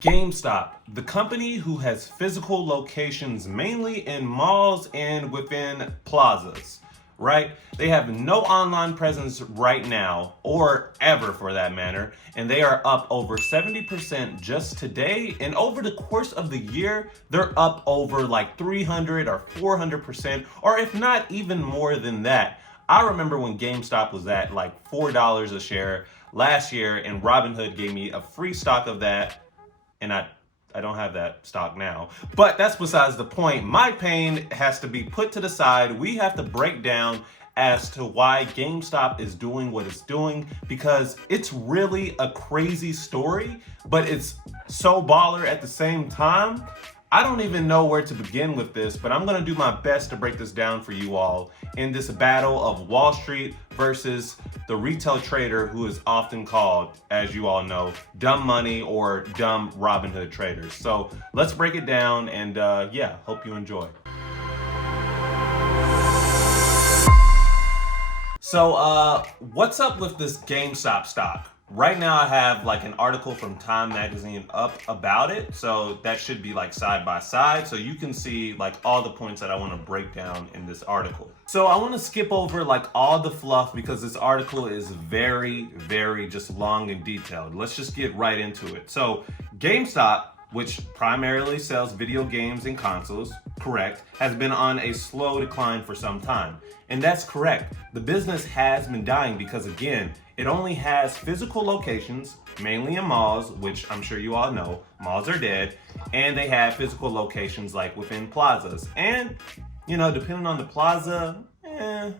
GameStop, the company who has physical locations mainly in malls and within plazas, right? They have no online presence right now, or ever for that matter, and they are up over 70% just today. And over the course of the year, they're up over like 300 or 400%, or if not even more than that. I remember when GameStop was at like $4 a share last year, and Robinhood gave me a free stock of that, and I don't have that stock now. But that's besides the point. My pain has to be put to the side. We have to break down as to why GameStop is doing what it's doing, because it's really a crazy story, but it's so baller at the same time. I don't even know where to begin with this, but I'm gonna do my best to break this down for you all in this battle of Wall Street versus the retail trader, who is often called, as you all know, dumb money or dumb Robinhood traders. So let's break it down, and yeah, hope you enjoy. So what's up with this GameStop stock? Right now I have like an article from Time Magazine up about it, so that should be like side by side, so you can see like all the points that I want to break down in this article. So I want to skip over like all the fluff because this article is very just long and detailed. Let's just get right into it. So GameStop, which primarily sells video games and consoles, correct, has been on a slow decline for some time. And that's correct. The business has been dying because, again, it only has physical locations, mainly in malls, which I'm sure you all know, malls are dead, and they have physical locations like within plazas. And, you know, depending on the plaza, I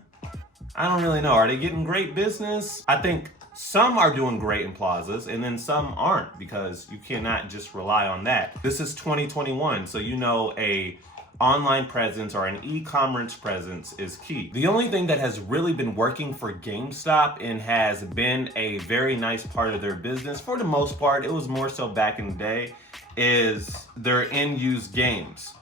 don't really know. Are they getting great business? I think some are doing great in plazas, and then some aren't, because you cannot just rely on that. This is 2021, so you know a online presence or an e-commerce presence is key. The only thing that has really been working for GameStop and has been a very nice part of their business, for the most part, it was more so back in the day, is their in-use games,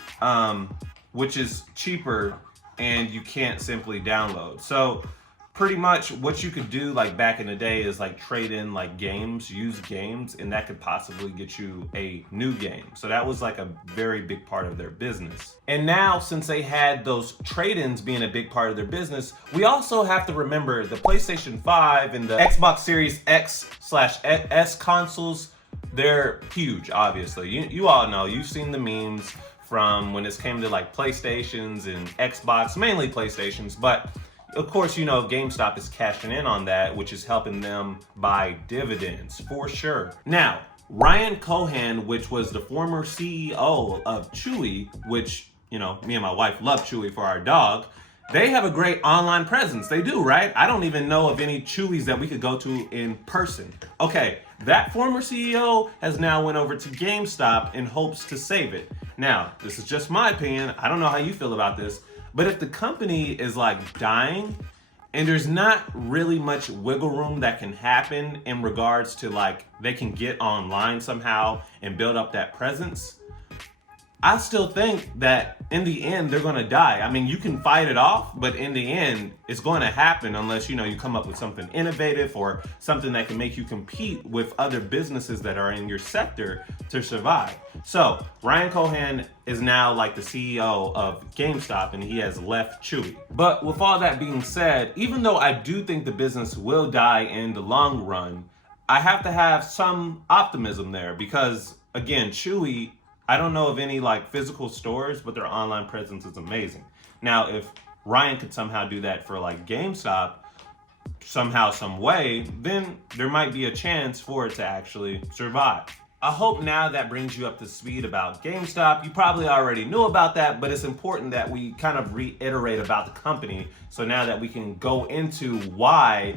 which is cheaper and you can't simply download. So pretty much what you could do like back in the day is like trade in like games, used games, and that could possibly get you a new game. So that was like a very big part of their business. And now, since they had those trade-ins being a big part of their business, we also have to remember the PlayStation 5 and the Xbox Series X/S consoles. They're huge, obviously. You all know, you've seen the memes from when it came to like PlayStations and Xbox, mainly PlayStations, but of course, you know, GameStop is cashing in on that, which is helping them buy dividends for sure. Now, Ryan Cohen, which was the former CEO of Chewy, which, you know, me and my wife love Chewy for our dog, they have a great online presence. They do, right? I don't even know of any Chewy's that we could go to in person. Okay, that former CEO has now went over to GameStop in hopes to save it. Now, this is just my opinion. I don't know how you feel about this. But if the company is like dying and there's not really much wiggle room that can happen in regards to like they can get online somehow and build up that presence, I still think that in the end they're gonna die. I mean, you can fight it off, but in the end it's going to happen unless, you know, you come up with something innovative or something that can make you compete with other businesses that are in your sector to survive. So Ryan Cohen is now like the CEO of GameStop, and he has left Chewy. But with all that being said, even though I do think the business will die in the long run, I have to have some optimism there because, again, Chewy, I don't know of any like physical stores, but their online presence is amazing. Now, if Ryan could somehow do that for like GameStop, somehow, some way, then there might be a chance for it to actually survive. I hope now that brings you up to speed about GameStop. You probably already knew about that, but it's important that we kind of reiterate about the company. So now that we can go into why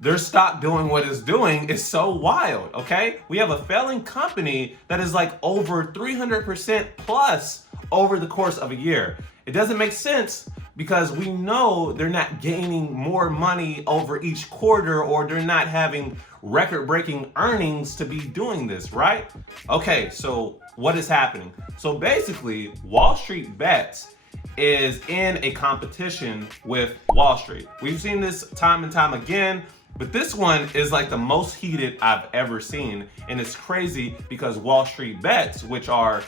their stock doing what it's doing is so wild, okay? We have a failing company that is like over 300% plus over the course of a year. It doesn't make sense because we know they're not gaining more money over each quarter, or they're not having record-breaking earnings to be doing this, right? Okay, so what is happening? So basically, Wall Street Bets is in a competition with Wall Street. We've seen this time and time again. But this one is like the most heated I've ever seen. And it's crazy because Wall Street Bets, which are,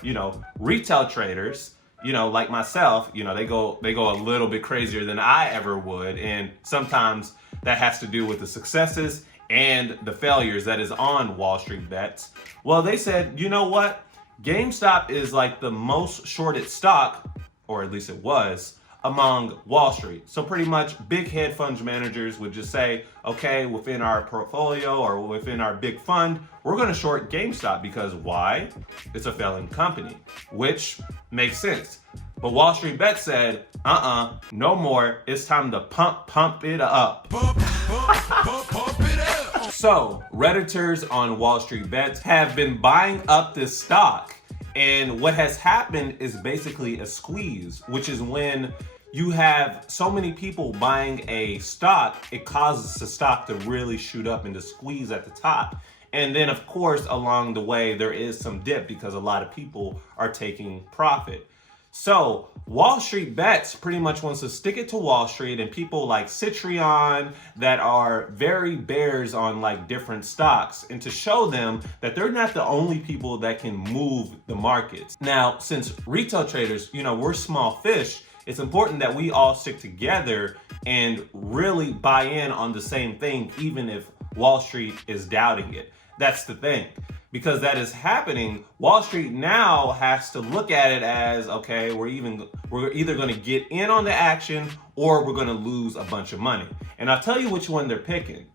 retail traders, like myself, they go a little bit crazier than I ever would. And sometimes that has to do with the successes and the failures that is on Wall Street Bets. Well, they said, you know what? GameStop is like the most shorted stock, or at least it was, among Wall Street. So pretty much big hedge fund managers would just say, okay, within our portfolio or within our big fund, we're going to short GameStop because why? It's a failing company, which makes sense. But Wall Street Bets said, no more. It's time to pump it up. Pump it up. So Redditors on Wall Street Bets have been buying up this stock. And what has happened is basically a squeeze, which is when you have so many people buying a stock, it causes the stock to really shoot up and to squeeze at the top. And then, of course, along the way, there is some dip because a lot of people are taking profit. So Wall Street Bets pretty much wants to stick it to Wall Street, and people like Citron that are very bears on like different stocks, and to show them that they're not the only people that can move the markets. Now, since retail traders, we're small fish, it's important that we all stick together and really buy in on the same thing, even if Wall Street is doubting it. That's the thing. Because that is happening, Wall Street now has to look at it as, okay, we're either going to get in on the action or we're going to lose a bunch of money. And I'll tell you which one they're picking.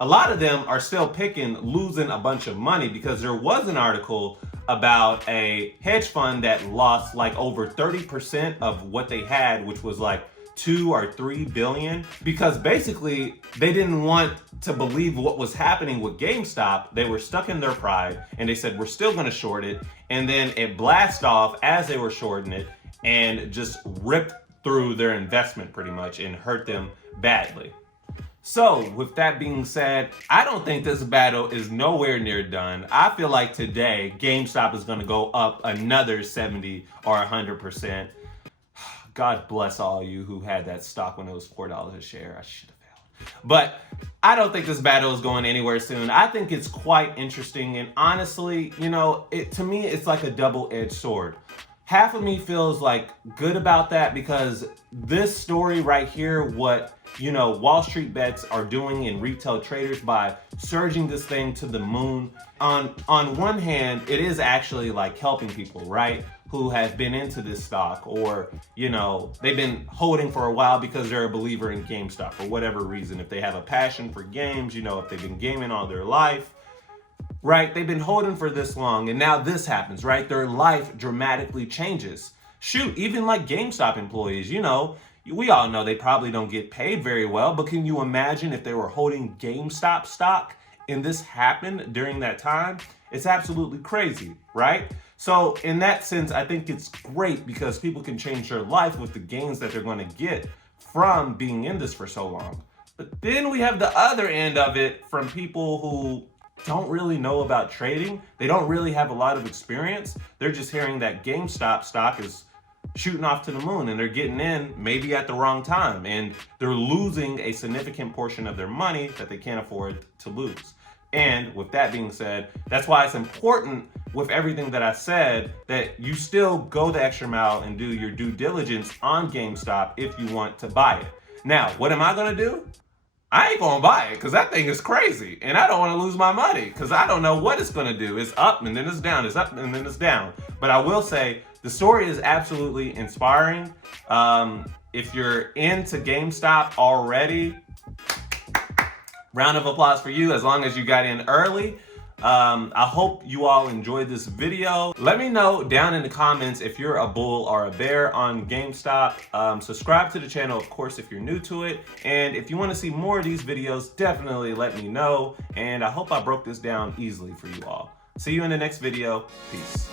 A lot of them are still picking losing a bunch of money because there was an article about a hedge fund that lost like over 30% of what they had, which was like 2 or 3 billion, because basically they didn't want to believe what was happening with GameStop. They were stuck in their pride and they said, we're still going to short it. And then it blasted off as they were shorting it and just ripped through their investment pretty much and hurt them badly. So with that being said, I don't think this battle is nowhere near done. I feel like today GameStop is going to go up another 70 or 100%. God bless all you who had that stock when it was $4 a share. I should have held. But I don't think this battle is going anywhere soon. I think it's quite interesting. And honestly, to me, it's like a double-edged sword. Half of me feels like good about that because this story right here, what, Wall Street Bets are doing and retail traders by surging this thing to the moon. On one hand, it is actually like helping people, right? Who have been into this stock or, they've been holding for a while because they're a believer in GameStop for whatever reason. If they have a passion for games, if they've been gaming all their life, right? They've been holding for this long and now this happens, right? Their life dramatically changes. Shoot, even like GameStop employees, we all know they probably don't get paid very well, but can you imagine if they were holding GameStop stock and this happened during that time? It's absolutely crazy, right? So in that sense, I think it's great because people can change their life with the gains that they're going to get from being in this for so long. But then we have the other end of it from people who don't really know about trading. They don't really have a lot of experience. They're just hearing that GameStop stock is shooting off to the moon and they're getting in maybe at the wrong time and they're losing a significant portion of their money that they can't afford to lose. And with that being said, that's why it's important with everything that I said that you still go the extra mile and do your due diligence on GameStop if you want to buy it. Now, what am I going to do? I ain't going to buy it because that thing is crazy and I don't want to lose my money because I don't know what it's going to do. It's up and then it's down. It's up and then it's down. But I will say the story is absolutely inspiring. If you're into GameStop already, round of applause for you as long as you got in early. I hope you all enjoyed this video. Let me know down in the comments if you're a bull or a bear on GameStop. Subscribe to the channel, of course, if you're new to it. And if you want to see more of these videos, definitely let me know. And I hope I broke this down easily for you all. See you in the next video. Peace.